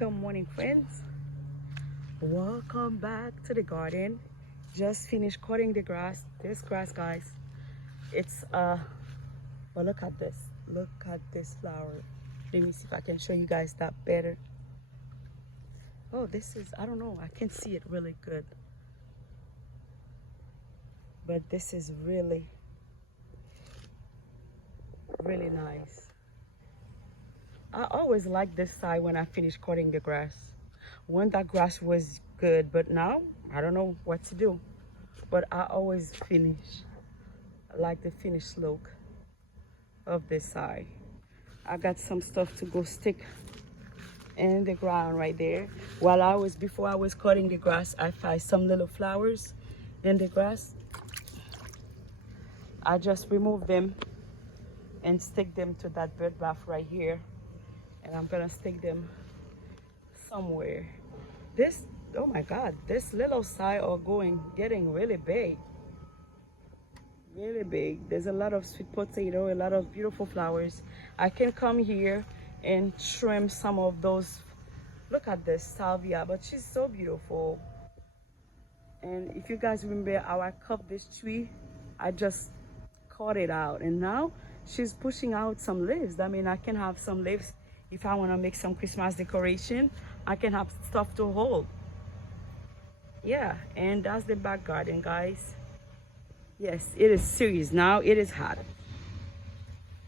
Good morning, friends. Welcome back to the garden. Just finished cutting the grass. This grass, guys, it's but look at this. Look at this flower. Let me see if I can show you guys that better. Oh, this is, I don't know, I can see it really good, but this is really nice. I always like this side when I finish cutting the grass, when that grass was good, but now I don't know what to do. But I always finish, I like the finished look of this side. I got some stuff to go stick in the ground right there. Before I was cutting the grass, I find some little flowers in the grass. I just remove them and stick them to that bird bath right here. And I'm gonna stick them somewhere. This, oh my God, this little side are getting really big. Really big. There's a lot of sweet potato, a lot of beautiful flowers. I can come here and trim some of those. Look at this salvia, but she's so beautiful. And if you guys remember how I cut this tree, I just cut it out, and now she's pushing out some leaves. That means I can have some leaves. If I want to make some Christmas decoration, I can have stuff to hold. Yeah, and that's the back garden, guys. Yes, it is serious. Now it is hot.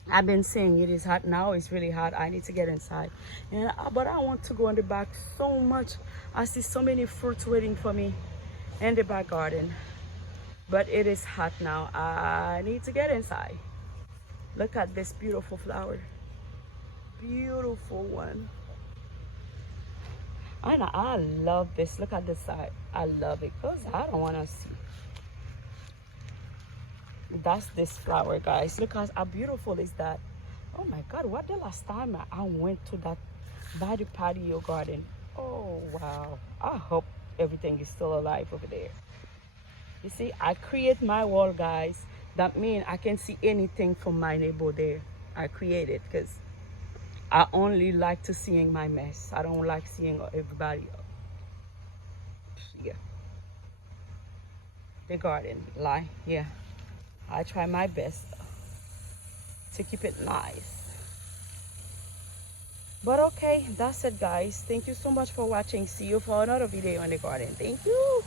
I've been saying it is hot. Now it's really hot. I need to get inside. But I want to go in the back so much. I see so many fruits waiting for me in the back garden. But it is hot now. I need to get inside. Look at this beautiful flower. Beautiful one. And I love this. Look at this side. I love it because I don't want to see. That's this flower, guys. Look how beautiful is that. Oh my God, what the last time I went to that by the patio garden. Oh wow, I hope everything is still alive over there. You see, I create my wall, guys. That means I can see anything from my neighbor there. I create it because I only like to seeing my mess. I don't like seeing everybody else. Yeah, the garden lie. Yeah, I try my best to keep it nice. But okay, that's it, guys. Thank you so much for watching. See you for another video in the garden. Thank you.